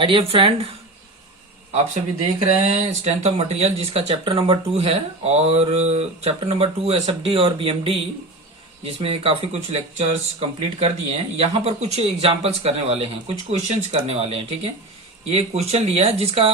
Hi dear friend, आप सभी देख रहे हैं स्ट्रेंथ ऑफ मटेरियल जिसका चैप्टर नंबर 2 है। और चैप्टर नंबर 2 एसएफडी और बीएमडी जिसमें काफी कुछ लेक्चर्स कंप्लीट कर दिए हैं। यहाँ पर कुछ एग्जांपल्स करने वाले हैं, कुछ क्वेश्चंस करने वाले हैं। ठीक है, ये क्वेश्चन लिया है जिसका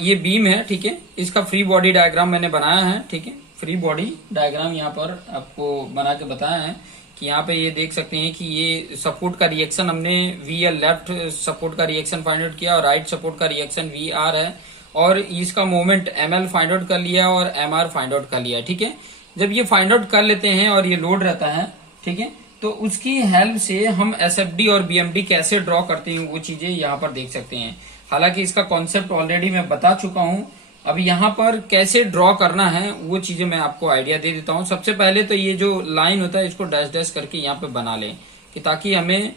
ये बीम है। ठीक है, इसका फ्री बॉडी डायग्राम मैंने बनाया है। ठीक है, फ्री बॉडी डायग्राम यहाँ पर आपको बना के बताया है कि यहाँ पे ये देख सकते हैं कि ये सपोर्ट का रिएक्शन हमने वीएल लेफ्ट सपोर्ट का रिएक्शन फाइंड आउट किया और राइट सपोर्ट का रिएक्शन वी आर है, और इसका मोमेंट एमएल फाइंड आउट कर लिया और एमआर फाइंड आउट कर लिया। ठीक है, जब ये फाइंड आउट कर लेते हैं और ये लोड रहता है, ठीक है, तो उसकी हेल्प से हम एसएफडी और बीएमडी कैसे ड्रॉ करते हैं वो चीजें यहाँ पर देख सकते हैं। हालांकि इसका कॉन्सेप्ट ऑलरेडी मैं बता चुका हूँ। अब यहाँ पर कैसे ड्रॉ करना है वो चीजें मैं आपको आइडिया दे देता हूँ। सबसे पहले तो ये जो लाइन होता है इसको डैश डैश करके यहाँ पे बना लें कि ताकि हमें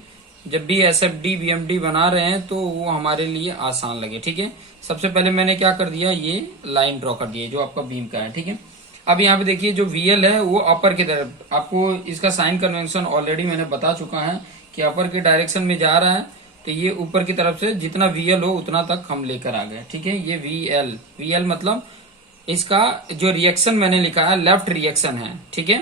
जब भी एसएफडी बीएमडी बना रहे हैं तो वो हमारे लिए आसान लगे। ठीक है, सबसे पहले मैंने क्या कर दिया, ये लाइन ड्रॉ कर दिया जो आपका बीम का है। ठीक है, अब यहाँ पे देखिए जो वीएल है वो अपर की तरफ, आपको इसका साइन कन्वेंशन ऑलरेडी मैंने बता चुका है कि अपर के डायरेक्शन में जा रहा है, तो ये ऊपर की तरफ से जितना वीएल हो उतना तक हम लेकर आ गए। ठीक है, ये वीएल वीएल मतलब इसका जो रिएक्शन मैंने लिखा है लेफ्ट रिएक्शन है। ठीक है,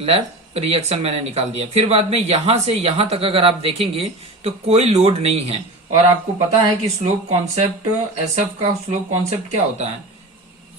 लेफ्ट रिएक्शन मैंने निकाल दिया। फिर बाद में यहां से यहां तक अगर आप देखेंगे तो कोई लोड नहीं है, और आपको पता है कि स्लोप कॉन्सेप्ट, एसएफ का स्लोप कॉन्सेप्ट क्या होता है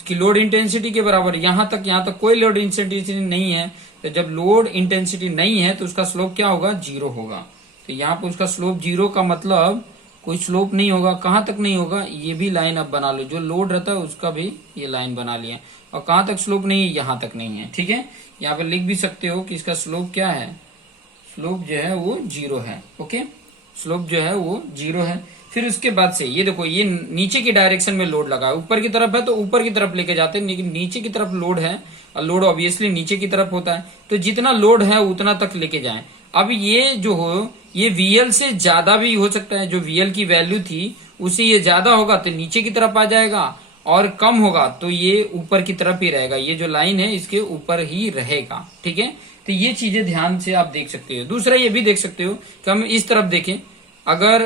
कि लोड इंटेंसिटी के बराबर। यहां तक कोई लोड इंटेंसिटी नहीं है, तो जब लोड इंटेंसिटी नहीं है तो उसका स्लोप क्या होगा, जीरो होगा। तो यहाँ पे उसका स्लोप जीरो का मतलब कोई स्लोप नहीं होगा। कहाँ तक नहीं होगा, ये भी लाइन अब बना लो, जो लोड रहता है उसका भी ये लाइन बना लिया। और कहाँ तक स्लोप नहीं है, यहाँ तक नहीं है। ठीक है, यहाँ पे लिख भी सकते हो कि इसका स्लोप क्या है, स्लोप जो है वो जीरो है। ओके, स्लोप जो है वो जीरो है। फिर उसके बाद से ये देखो, ये नीचे की डायरेक्शन में लोड लगा है, ऊपर की तरफ है तो ऊपर की तरफ लेके जाते हैं, लेकिन नीचे की तरफ लोड है और लोड ऑब्वियसली नीचे की तरफ होता है, तो जितना लोड है उतना तक लेके जाएं। अब ये जो हो, ये वीएल से ज्यादा भी हो सकता है, जो वीएल की वैल्यू थी उससे ये ज्यादा होगा तो नीचे की तरफ आ जाएगा, और कम होगा तो ये ऊपर की तरफ ही रहेगा। ये जो लाइन है इसके ऊपर ही रहेगा। ठीक है, तो ये चीजें ध्यान से आप देख सकते हो। दूसरा ये भी देख सकते हो कि हम इस तरफ देखें, अगर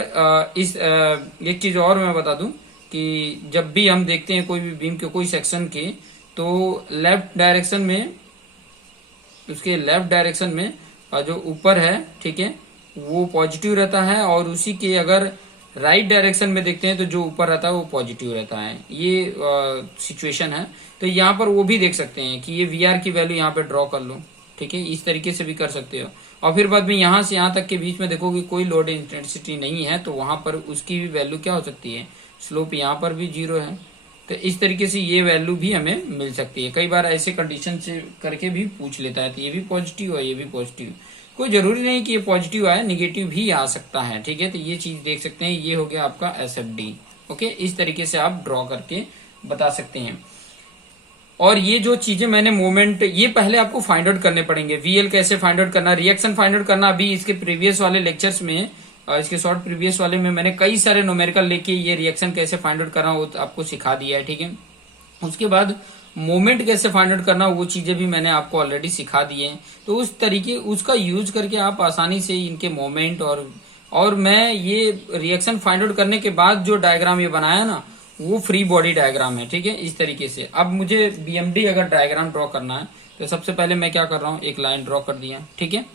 एक चीज और मैं बता दूं कि जब भी हम देखते हैं कोई भी बीम के कोई सेक्शन के, तो लेफ्ट डायरेक्शन में, उसके लेफ्ट डायरेक्शन में जो ऊपर है, ठीक है, वो पॉजिटिव रहता है, और उसी के अगर राइट डायरेक्शन में देखते हैं तो जो ऊपर रहता है वो पॉजिटिव रहता है। ये सिचुएशन है, तो यहाँ पर वो भी देख सकते हैं कि ये वी आर की वैल्यू यहाँ पे ड्रॉ कर लो। ठीक है, इस तरीके से भी कर सकते हो। और फिर बाद में यहाँ से यहाँ तक के बीच में देखोगे कोई लोड इंटेंसिटी नहीं है, तो वहां पर उसकी भी वैल्यू क्या हो सकती है, स्लोप यहाँ पर भी जीरो है। तो इस तरीके से ये वैल्यू भी हमें मिल सकती है। कई बार ऐसे कंडीशन से करके भी पूछ लेता है, तो ये भी पॉजिटिव है, ये भी पॉजिटिव। कोई जरूरी नहीं कि ये पॉजिटिव आए, निगेटिव भी आ सकता है। ठीक है, तो ये चीज देख सकते हैं। ये हो गया आपका एसएफडी। ओके, इस तरीके से आप ड्रॉ करके बता सकते हैं। और ये जो चीजें मैंने मोमेंट, ये पहले आपको फाइंड आउट करने पड़ेंगे। वीएल कैसे फाइंड आउट करना, रिएक्शन फाइंड आउट करना, अभी इसके प्रीवियस वाले लेक्चर्स में, इसके शॉर्ट प्रीवियस वाले में मैंने कई सारे न्यूमेरिकल लेके ये रिएक्शन कैसे फाइंड आउट करना वो आपको सिखा दिया है। ठीक है, उसके बाद मोमेंट कैसे फाइंड आउट करना वो चीजें भी मैंने आपको ऑलरेडी सिखा दिए हैं। तो उस तरीके उसका यूज करके आप आसानी से इनके मोमेंट और मैं ये रिएक्शन फाइंड आउट करने के बाद जो डायग्राम ये बनाया ना वो फ्री बॉडी डायग्राम है। ठीक है, इस तरीके से। अब मुझे बीएमडी अगर डायग्राम ड्रॉ करना है तो सबसे पहले मैं क्या कर रहा हूँ, एक लाइन ड्रॉ कर दिया। ठीक है,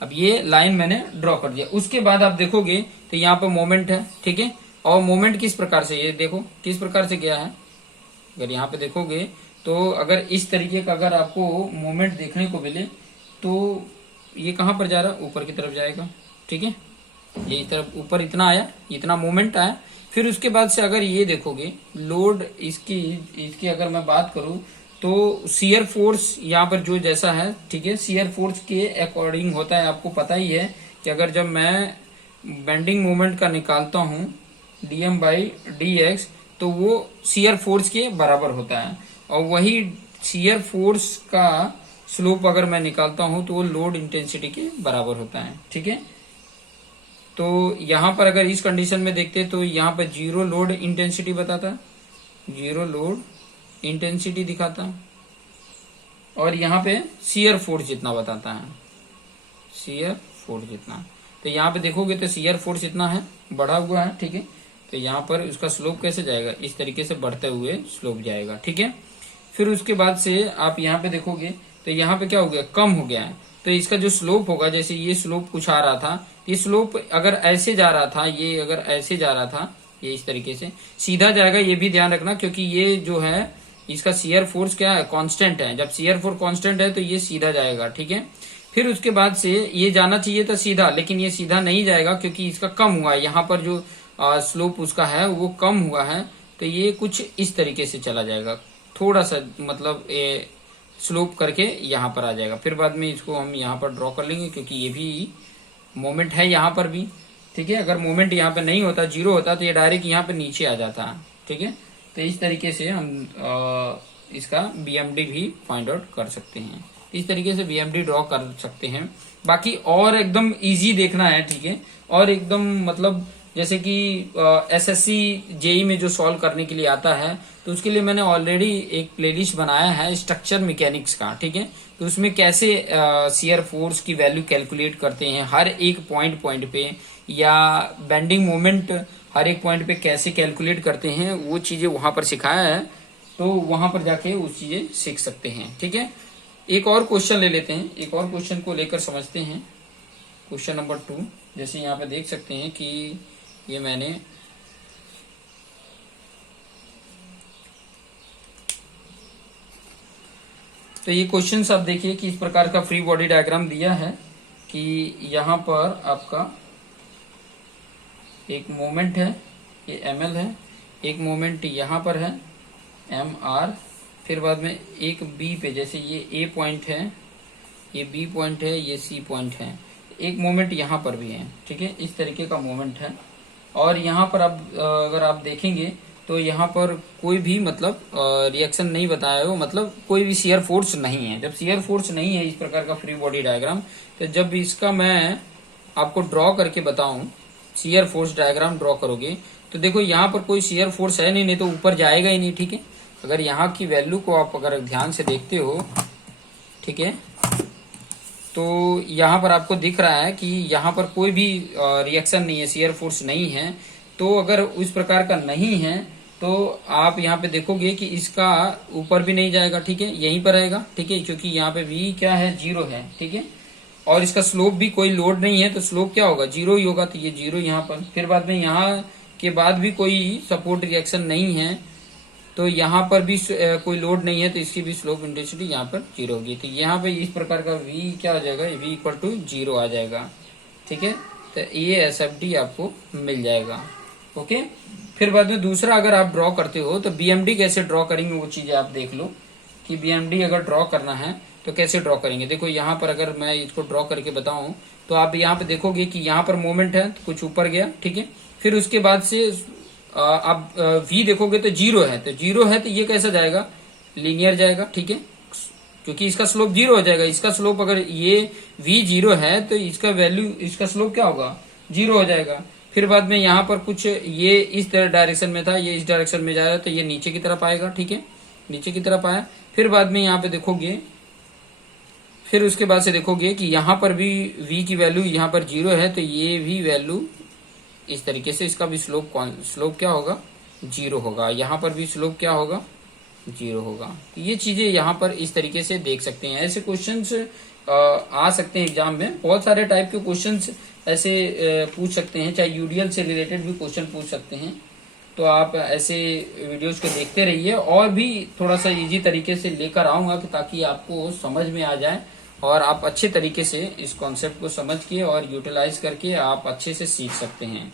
अब ये लाइन मैंने ड्रॉ कर दिया। उसके बाद आप देखोगे तो यहाँ पर मोमेंट है। ठीक है, और मोमेंट किस प्रकार से, ये देखो किस प्रकार से गया है। अगर यहाँ पे देखोगे तो अगर इस तरीके का अगर आपको मोमेंट देखने को मिले तो ये कहाँ पर जा रहा है, ऊपर की तरफ जाएगा। ठीक है, ये इस तरफ ऊपर इतना आया, इतना मोमेंट आया। फिर उसके बाद से अगर ये देखोगे लोड इसकी अगर मैं बात करूं तो शियर फोर्स यहाँ पर जो जैसा है, ठीक है, शियर फोर्स के अकॉर्डिंग होता है। आपको पता ही है कि अगर जब मैं बेंडिंग मोमेंट का निकालता हूं dm बाई dx तो वो शियर फोर्स के बराबर होता है, और वही शियर फोर्स का स्लोप अगर मैं निकालता हूं तो वो लोड इंटेंसिटी के बराबर होता है। ठीक है, तो यहां पर अगर इस कंडीशन में देखते तो यहां पर जीरो लोड इंटेंसिटी बताता, जीरो लोड इंटेंसिटी दिखाता, और यहाँ पे शियर फोर्स जितना बताता है, शियर फोर्स जितना। तो यहाँ पे देखोगे तो शियर फोर्स इतना है, बढ़ा हुआ है। ठीक है, तो यहाँ पर उसका स्लोप कैसे जाएगा, इस तरीके से बढ़ते हुए स्लोप जाएगा। ठीक है, फिर उसके बाद से आप यहाँ पे देखोगे तो यहाँ पे क्या हो गया, कम हो गया है। तो इसका जो स्लोप होगा, जैसे ये स्लोप कुछ आ रहा था, ये स्लोप अगर ऐसे जा रहा था, ये अगर ऐसे जा रहा था, ये इस तरीके से सीधा जाएगा, ये भी ध्यान रखना, क्योंकि ये जो है इसका शियर फोर्स क्या है, कांस्टेंट है। जब शियर फोर्स कांस्टेंट है तो ये सीधा जाएगा। ठीक है, फिर उसके बाद से ये जाना चाहिए था सीधा, लेकिन ये सीधा नहीं जाएगा क्योंकि इसका कम हुआ है, यहाँ पर जो स्लोप उसका है वो कम हुआ है, तो ये कुछ इस तरीके से चला जाएगा, थोड़ा सा मतलब ये स्लोप करके यहाँ पर आ जाएगा। फिर बाद में इसको हम यहाँ पर ड्रॉ कर लेंगे, क्योंकि ये भी मोमेंट है यहाँ पर भी। ठीक है, अगर मोमेंट यहाँ पे नहीं होता, जीरो होता, तो ये डायरेक्ट यहाँ पे नीचे आ जाता। ठीक है, तो इस तरीके से हम इसका बीएमडी भी फाइंड आउट कर सकते हैं। इस तरीके से बीएमडी ड्रॉ कर सकते हैं। बाकी और एकदम इजी देखना है, ठीक है, और एकदम मतलब जैसे कि एसएससी जेई में जो सॉल्व करने के लिए आता है, तो उसके लिए मैंने ऑलरेडी एक प्लेलिस्ट बनाया है स्ट्रक्चर मैकेनिक्स का। ठीक है, तो उसमें कैसे शियर फोर्स की वैल्यू कैलकुलेट करते हैं हर एक पॉइंट पे, या बेंडिंग मोमेंट हर एक पॉइंट पे कैसे कैलकुलेट करते हैं, वो चीजें वहां पर सिखाया है, तो वहां पर जाके वो चीजें सीख सकते हैं। ठीक है, एक और क्वेश्चन ले लेते हैं, एक और क्वेश्चन को लेकर समझते हैं। क्वेश्चन नंबर 2, जैसे यहाँ पे देख सकते हैं कि ये मैंने तो ये क्वेश्चन आप देखिए कि इस प्रकार का फ्री बॉडी डायग्राम दिया है कि यहाँ पर आपका एक मोमेंट है, ये ml है, एक मोमेंट यहाँ पर है mr, फिर बाद में एक b पे, जैसे ये a पॉइंट है, ये b पॉइंट है, ये c पॉइंट है, एक मोमेंट यहाँ पर भी है। ठीक है, इस तरीके का मोमेंट है। और यहाँ पर अब अगर आप देखेंगे तो यहाँ पर कोई भी मतलब रिएक्शन नहीं बताया हो, मतलब कोई भी शियर फोर्स नहीं है। जब शियर फोर्स नहीं है इस प्रकार का फ्री बॉडी डायग्राम, तो जब इसका मैं आपको ड्रॉ करके बताऊं, शियर फोर्स डायग्राम ड्रॉ करोगे तो देखो यहाँ पर कोई शियर फोर्स है नहीं तो ऊपर जाएगा ही नहीं। ठीक है, अगर यहाँ की वैल्यू को आप अगर ध्यान से देखते हो, ठीक है, तो यहाँ पर आपको दिख रहा है कि यहाँ पर कोई भी रिएक्शन नहीं है, शियर फोर्स नहीं है। तो अगर उस प्रकार का नहीं है तो आप यहाँ पे देखोगे कि इसका ऊपर भी नहीं जाएगा। ठीक है, यहीं पर रहेगा। ठीक है, क्योंकि यहाँ पे v क्या है, 0 है। ठीक है, और इसका स्लोप भी कोई लोड नहीं है, तो स्लोप क्या होगा, 0 ही होगा, तो ये 0 यहाँ पर। फिर बाद में यहाँ के बाद भी कोई सपोर्ट रिएक्शन नहीं है, तो यहाँ पर भी कोई लोड नहीं है, तो इसकी भी स्लोप इंटेंसिटी यहाँ पर 0 होगी। तो यहाँ पे इस प्रकार का v क्या आ जाएगा, v इक्वल टू 0 आ जाएगा। ठीक है, तो ये SFD आपको मिल जाएगा। ओके, फिर बाद में दूसरा अगर आप ड्रॉ करते हो तो BMD कैसे ड्रॉ करेंगे, वो चीजें आप देख लो कि BMD अगर ड्रॉ करना है तो कैसे ड्रॉ करेंगे। देखो यहाँ पर अगर मैं इसको ड्रॉ करके बताऊं तो आप यहाँ पे देखोगे कि यहाँ पर मोमेंट है, तो कुछ ऊपर गया। ठीक है, फिर उसके बाद से आप v देखोगे तो 0 है, तो 0 है तो ये कैसा जाएगा, लीनियर जाएगा। ठीक है, क्योंकि इसका स्लोप 0 हो जाएगा। इसका स्लोप अगर ये v 0 है तो इसका वैल्यू, इसका स्लोप क्या होगा, 0 हो जाएगा। फिर बाद में यहाँ पर कुछ ये इस तरह डायरेक्शन में था, ये इस डायरेक्शन में जा रहा है, तो ये नीचे की तरफ आएगा। ठीक है, नीचे की तरफ आया। फिर बाद में यहाँ पे देखोगे, फिर उसके बाद से देखोगे कि यहाँ पर भी v की वैल्यू यहाँ पर 0 है, तो ये भी वैल्यू इस तरीके से, इसका भी स्लोप क्या होगा, 0 होगा। यहाँ पर भी स्लोप क्या होगा, 0 होगा। तो ये चीजें यहाँ पर इस तरीके से देख सकते हैं। ऐसे क्वेश्चंस आ सकते हैं एग्जाम में, बहुत सारे टाइप के क्वेश्चंस ऐसे पूछ सकते हैं, चाहे यूडीएल से रिलेटेड भी क्वेश्चन पूछ सकते हैं। तो आप ऐसे वीडियोस को देखते रहिए, और भी थोड़ा सा इजी तरीके से लेकर आऊंगा ताकि आपको समझ में आ जाए और आप अच्छे तरीके से इस कॉन्सेप्ट को समझ के और यूटिलाइज करके आप अच्छे से सीख सकते हैं।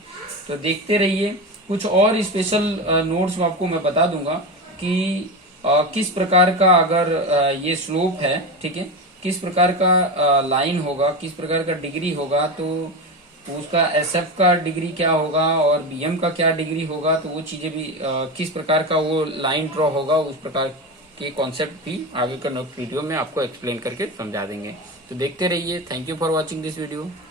तो देखते रहिए। कुछ और स्पेशल नोट्स आपको मैं बता दूंगा कि किस प्रकार का अगर ये स्लोप है, ठीक है, किस प्रकार का लाइन होगा, किस प्रकार का डिग्री होगा, तो उसका SF का डिग्री क्या होगा और BM का क्या डिग्री होगा, तो वो चीजें भी किस प्रकार का वो लाइन ड्रॉ होगा, उस प्रकार के कॉन्सेप्ट भी आगे का वीडियो में आपको एक्सप्लेन करके समझा देंगे। तो देखते रहिए। Thank you for watching this video.